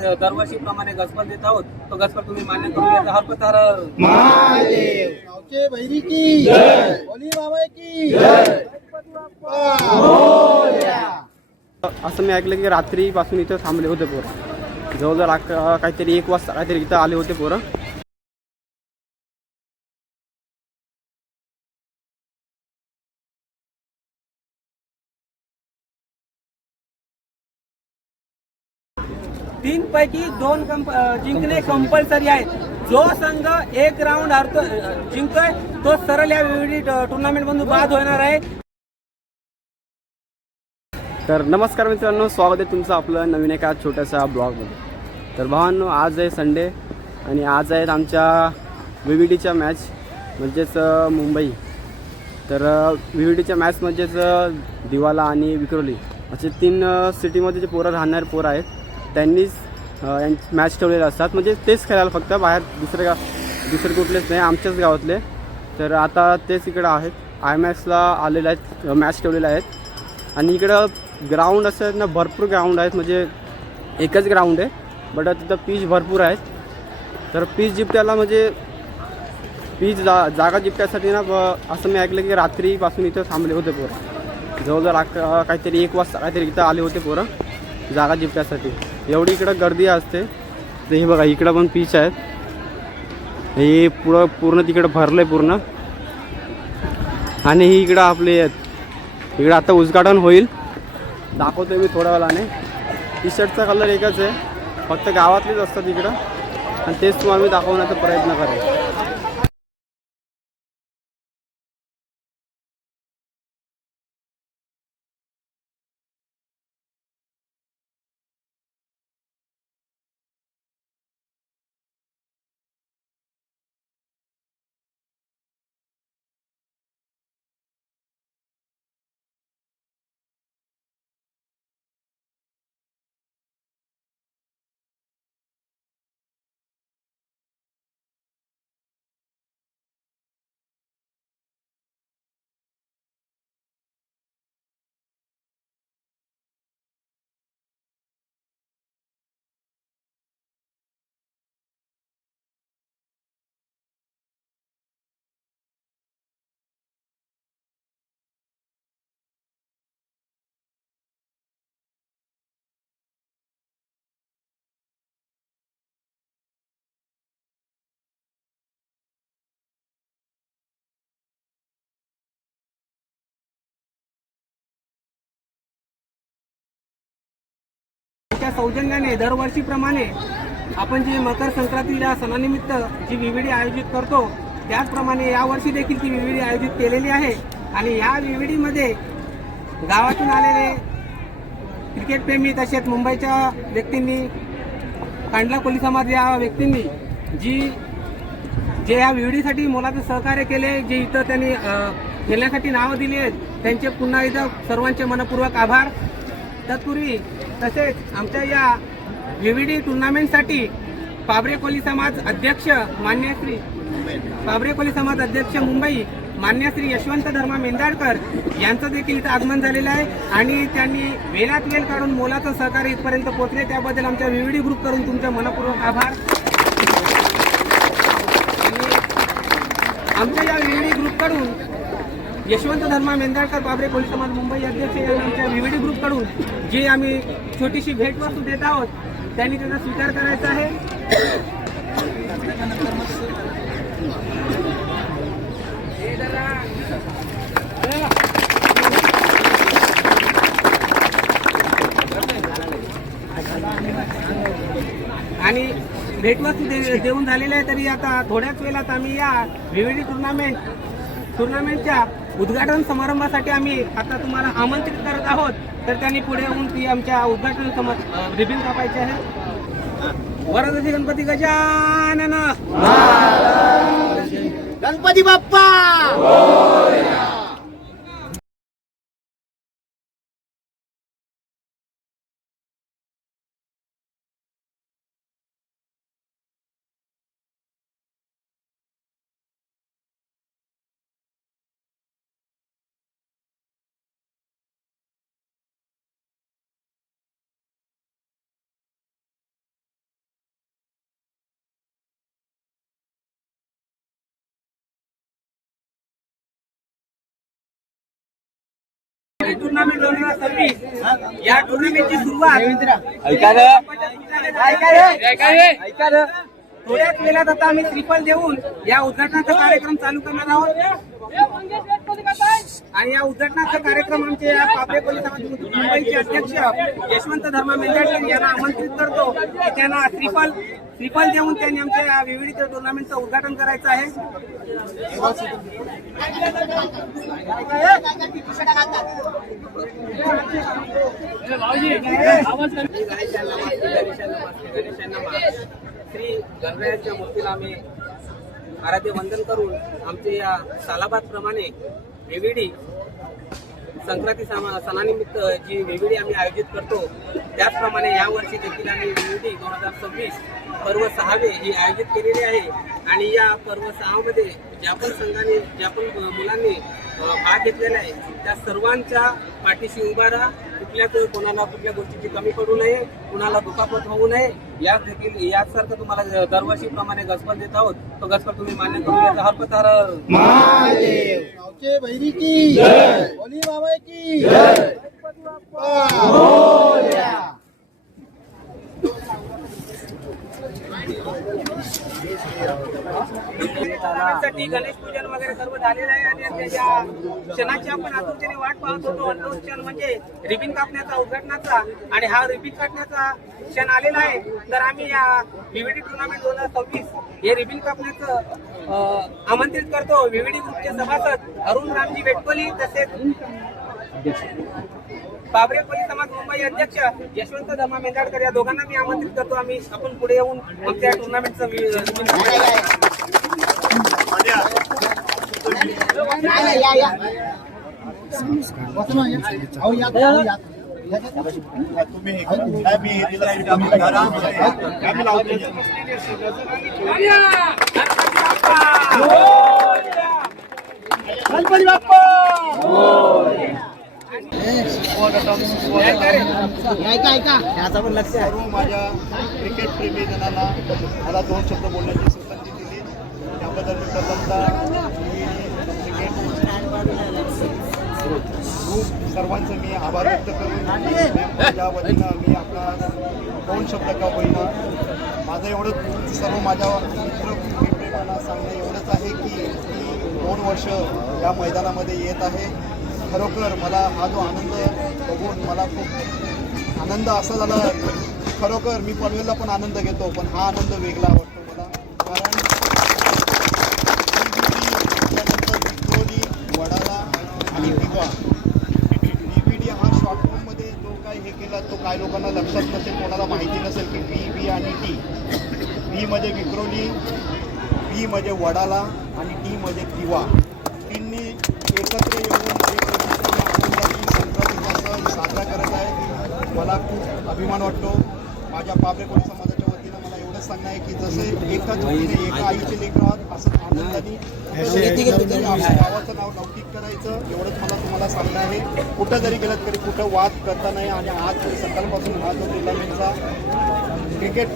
दरवर्षीप्रमाणे गजपल देत आहोत. तो गजपल तुम्ही मान्य करून द्यायचा हरकत हर गावचे बहिरी की बोली बाबा की असं मी ऐकलं की रात्रीपासून इथं थांबले होते पोरं. जवळजवळ काहीतरी एक वाजता काहीतरी इथं आले होते पोरं. तीन पैकी दोन कंप- जिंकणे कंपल्सरी आहे जो संघ एक राऊंड अर्थ जिंकतोय तो सरळ या विविध टुर्नामेंट मधून बाद होणार आहे. तर नमस्कार मित्रांनो स्वागत आहे तुमचं आपलं नवीन एका छोट्याशा ब्लॉगमध्ये. तर भावांनो आज आहे संडे आणि आज आहेत आमच्या व्ही व्ही डीच्या मॅच म्हणजेच मुंबई. तर व्ही व्ही डीच्या मॅच म्हणजेच दिवाला आणि विक्रोली असे तीन सिटीमध्ये जे पोरं राहणारे पोरं आहेत त्यांनीच मॅच ठेवलेले असतात. म्हणजे तेच खेळायला फक्त बाहेर दुसरे गाव दुसरे कुठलेच नाही आमच्याच गावातले. तर आता तेच इकडं आहेत. आय मॅक्सला आलेले आहेत मॅच ठेवलेले आहेत. आणि इकडं ग्राउंड असं आहेत ना भरपूर ग्राउंड आहेत. म्हणजे एकच ग्राउंड आहे. बट तिथं पीच भरपूर आहेत. तर पीच जिपट्याला म्हणजे पीच जा जागा जिपट्यासाठी ना ब- असं मी ऐकलं की रात्रीपासून इथं थांबले होते पोरं. जवळजवळ अक काहीतरी एक वाजता काहीतरी इथं आले होते पोरं जागा जिपट्यासाठी एवढी इकडं गर्दी असते. तर हे बघा इकडं पण पीच आहेत. हे पुढं पूर्ण तिकडं भरलं आहे पूर्ण. आणि ही इकडं आपले आहेत. इकडं आता उद्घाटन होईल. दाखवतो मी थोड्या वेळाने. टी शर्टचा कलर एकच आहे. फक्त गावातलेच असतात इकडं. आणि तेच तुम्हाला मी दाखवण्याचा प्रयत्न करेन. यांच्या सौजन्याने दरवर्षीप्रमाणे आपण जी मकर संक्रांतीच्या सणानिमित्त जी विविडी आयोजित करतो त्याचप्रमाणे यावर्षी देखील ती विविडी आयोजित केलेली आहे. आणि या विविडीमध्ये गावातून आलेले क्रिकेटप्रेमी तसेच मुंबईच्या व्यक्तींनी कांडला कोली समाज या व्यक्तींनी जी जे या विविडीसाठी मोलाचं सहकार्य केले जे इथं त्यांनी खेळण्यासाठी नावं दिली आहेत त्यांचे पुन्हा एकदा सर्वांचे मनपूर्वक आभार. तत्पूर्वी तसेच आमच्या या विविडी टुर्नामेंटसाठी पाबरे कोली समाज अध्यक्ष मान्य श्री पाबरे कोली समाज अध्यक्ष मुंबई मान्य श्री यशवंत धर्मा मेंदाडकर यांचं देखील इथं आगमन झालेलं आहे. आणि त्यांनी वेळात वेळ काढून मोलाचं सहकार्य इथपर्यंत पोहोचले. त्याबद्दल आमच्या विविडी ग्रुप करून तुमच्या मनपूर्वक आभार. आमच्या या विविडी ग्रुपकडून यशवंत धर्मा मेंदाळकर बाबरे पोलीस समाज मुंबई अध्यक्ष यांनी आमच्या व्हीव्हीडी ग्रुपकडून जी आम्ही छोटीशी भेटवस्तू देत आहोत त्यांनी त्याचा स्वीकार करायचा आहे. आणि भेटवस्तू दे, देऊन झालेल्या आहे तरी आता थोड्याच वेळात आम्ही या विविडी टुर्नामेंट टुर्नामेंटच्या उद्घाटन समारंभासाठी आम्ही आता तुम्हाला आमंत्रित करत आहोत. तर त्यांनी पुढे येऊन ती आमच्या उद्घाटन समज रिबिन कापायची आहे. वरदशी गणपती गजानन! गणपती बाप्पा! टुर्नामेंट दोन हजार सव्वीस या टुर्नामेंटची सुरुवात थोड्याच वेळात आता आम्ही ट्रिपल देऊन या उद्घाटनाचा कार्यक्रम चालू करणार आहोत. आणि या उद्घाटनाचा कार्यक्रम आमचे या पापरे पोलीस मुंबईचे अध्यक्ष यशवंत धर्मा मेंढाटकर यांना आमंत्रित करतो. की त्यांना ट्रिपल ट्रिपल देऊन त्यांनी आमच्या या विविध टुर्नामेंटचं उद्घाटन करायचं आहे. श्री गणरायाच्या मूर्तीला आम्ही आराध्य वंदन करून आमचे या सालाबाद प्रमाणे वेविडी संक्रांती समा- सणानिमित्त जी वेगळी आम्ही आयोजित करतो त्याचप्रमाणे यावर्षी देखील आम्ही विविधी दोन हजार सव्वीस पर्व सहावे ही आयोजित केलेली आहे. आणि या पर्व सहामध्ये ज्या पण संघाने ज्या पण मुलांनी भाग घेतलेला आहे त्या सर्वांच्या पाठीशी उभा राहा कुठल्याच कोणाला कुठल्या गोष्टीची कमी पडू नये कुणाला दुखापत होऊ नये. याच देखील याचसारखं तुम्हाला दरवर्षीप्रमाणे गसपत देत आहोत. तो गसपत तुम्ही मान्य करून याचा हरकत हर बहिरी की बाबा की जय गणपती बाप्पा साठी गणेश पूजन वगैरे सर्व झालेलं आहे आणि त्याच्या क्षणाची आपण आतुरतेने वाट पाहत होतो आणि तो क्षण म्हणजे रिबिन कापण्याचा उद्घाटनाचा आणि हा रिबिन कापण्याचा क्षण आलेला आहे. तर आम्ही या विविडी टुर्नामेंट दोन हजार सव्वीस हे रिबिन कापण्याचं आमंत्रित करतो. विविडी ग्रुपचे सभासद अरुण रामजी वेटकोली तसेच बाबरे पोलीस मुंबई अध्यक्ष यशवंत धर्मा मेंदाडकर या दोघांना मी आमंत्रित करतो. आम्ही आपण पुढे येऊन आमच्या टुर्नामेंटचं. गणपती बाप्पा! याचा पण लक्ष सर्व माझ्या क्रिकेट प्रेमी जणांना मला दोन शब्द बोलण्याची संधी दिली त्याबद्दल मी प्रथमतः सर्वांचं मी आभार व्यक्त करून माझ्या वतीनं मी आपला दोन शब्द का होईना माझं एवढं सर्व माझ्या मित्र प्रेमांना सांगणं एवढंच आहे की मी दोन वर्ष या मैदानामध्ये येत आहे. खरोखर मला हा जो आनंद बघून मला खूप आनंद असा झाला खरोखर मी पनवेलला पण आनंद घेतो पण हा आनंद वेगळा वाटतो मला. कारण त्यानंतर विक्रोली वडाला आणि बी डी हा शॉर्ट फॉर्ममध्ये जो काय हे केला तो काय लोकांना लक्षात नसेल कोणाला माहिती नसेल की व्ही बी आणि टी व्ही म्हणजे विक्रोली बी म्हणजे वडाला आणि टी म्हणजे दिवा तीननी एकत्र येऊन एक प्रकारची आनंदाची संक्रांतीचा सण साजरा करत आहे मला खूप अभिमान वाटतो. माझ्या पापरे कोळी समाजाच्या वतीनं मला एवढंच सांगणं आहे की जसे एकाच वतीने एका आईचे लेकर आहात असं आनंदाने आपल्या गावाचं नाव लौकिक करायचं. एवढंच मला तुम्हाला सांगणं आहे. कुठं जरी गेलं तरी कुठं वाद करता नाही आणि आज सकाळपासून हा जो टुर्नामेंटचा क्रिकेट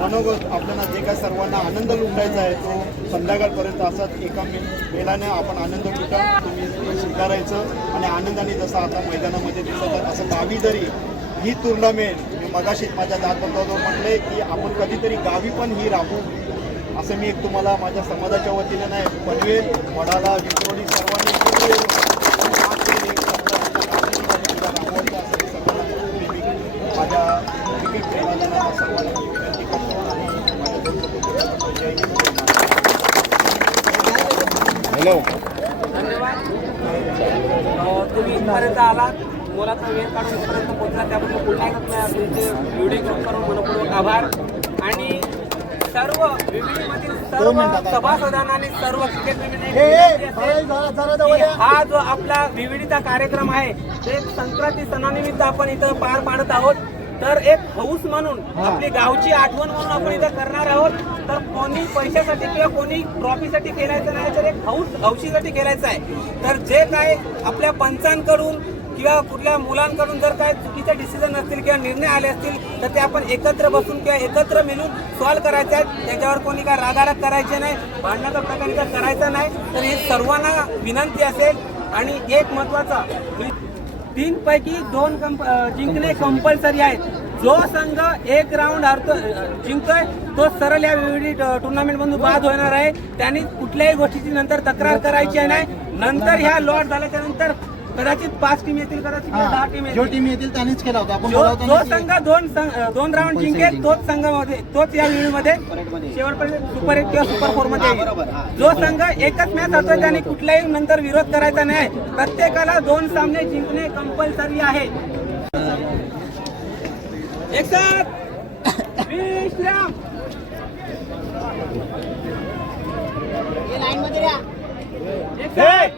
मनोगत आपल्याला जे काय सर्वांना आनंद लुटायचा आहे तो संध्याकाळपर्यंत असाच एका मे मेलाने आपण आनंद लुटा तुम्ही स्वीकारायचं आणि आनंदाने जसं आता मैदानामध्ये दिसत असं गावी जरी ही टुर्नामेंट मी मगाशीच माझ्या दातबंधावर म्हटले की आपण कधीतरी गावी पण ही राबू असं मी एक तुम्हाला माझ्या समाजाच्या वतीनं नाही पनवेल वडाला विक्रोडी सर्वांनी माझ्या क्रिकेट सर्वांना विनंती करतो. हॅलो तुम्ही इथपर्यंत आलात. मुलाचा वेळ काढून इथपर्यंत पोहोचला. त्याबद्दल पुन्हा एकदा तुमचे व्हिडिओ ग्रुप करून मनपूर्वक आभार. आणि सर्व विविधमधील सर्व सभासदांना आणि सर्व क्रिकेट. हा जो आपला विविधता कार्यक्रम आहे ते संक्रांती सणानिमित्त आपण इथं पार पाडत आहोत. तर एक हौस म्हणून आपली गावची आठवण म्हणून आपण इथं करणार आहोत. तर कोणी पैशासाठी किंवा कोणी ट्रॉफीसाठी खेळायचं नाही तर एक हौस हौशीसाठी खेळायचं आहे. तर जे काय आपल्या पंचांकडून किंवा कुठल्या मुलांकडून जर काय चुकीचे डिसिजन असतील किंवा निर्णय आले असतील तर ते आपण एकत्र बसून किंवा एकत्र मिळून सॉल्व्ह करायचे आहेत. त्याच्यावर कोणी काय रागाराग करायचे नाही भांडणाचा प्रकार काय करायचा नाही. तर ही सर्वांना विनंती असेल. आणि एक महत्त्वाचा तीन पैकी दोन कंप- जिंकणे कंपल्सरी आहे जो संघ एक राऊंड हरतो जिंकतोय तो सरळ या वेळी टुर्नामेंट मधून बाद होणार आहे. त्यांनी कुठल्याही गोष्टीची नंतर तक्रार करायची नाही. नंतर ह्या लॉट झाल्याच्यानंतर कदाचित पाच टीम येतील कदाचित दहा टीम जो येतील. टीम येतील त्यांनीच केला होता आपण जो बोलावतो जो ना की- संघ दोन संघ- दोन राऊंड जिंकेल तोच संघामध्ये तोच या विडीमध्ये शेवटपर्यंत सुपर एट किंवा सुपर फोरमध्ये येईल. जो संघ एकच मॅच होतो त्याने कुठलाही नंतर विरोध करायचा नाही. प्रत्येकाला दोन सामने जिंकणे कंपल्सरी आहे. एक साथ विश्राम एक साथ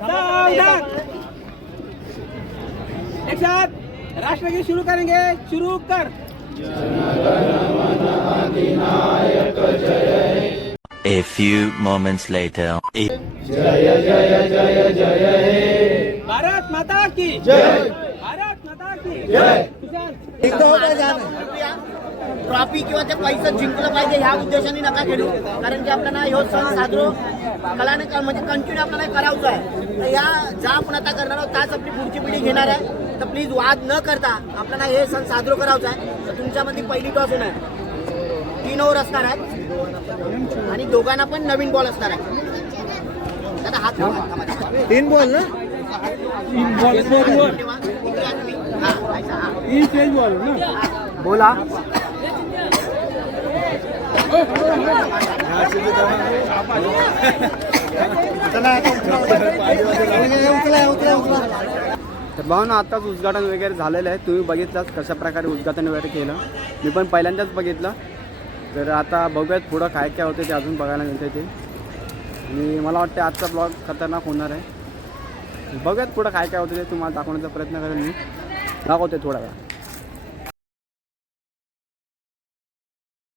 सावधान एक साथ राष्ट्रगीत शुरू करेंगे शुरू कर। A few moments later. Bharat माता की। जय। भारत माता की। जय। ट्रॉफी किंवा ते पैसे जिंकलं पाहिजे ह्या उद्देशाने नका खेळू. कारण की आपल्याला ह्यो सण साजरो कलाने म्हणजे कंटिन्यू आपल्याला करायचं आहे. तर या ज्या आपण आता करणार आहोत त्याच आपली पुढची पिढी घेणार आहे. तर प्लीज वाद न करता आपल्याला हे सण साजरो करायचं आहे तर तुमच्यामध्ये पहिली टॉस होणार आहे. तीन ओव्हर असणार आहे आणि दोघांना पण नवीन बॉल असणार आहे आता हात. तीन बॉल ना. इकडे या तुम्ही. हा, तर भाऊ ना आत्ताच उद्घाटन वगैरे झालेलं आहे. तुम्ही बघितलाच कशा प्रकारे उद्घाटन वगैरे केलं. मी पण पहिल्यांदाच बघितलं. तर आता बघूयात पुढं काय काय होते ते अजून बघायला मिळते ते. आणि मला वाटते आजचा ब्लॉग खतरनाक होणार आहे. बघूयात पुढं काय काय होतं ते. तुम्हाला दाखवण्याचा प्रयत्न करेन मी. दाखवते थोडा वेळा.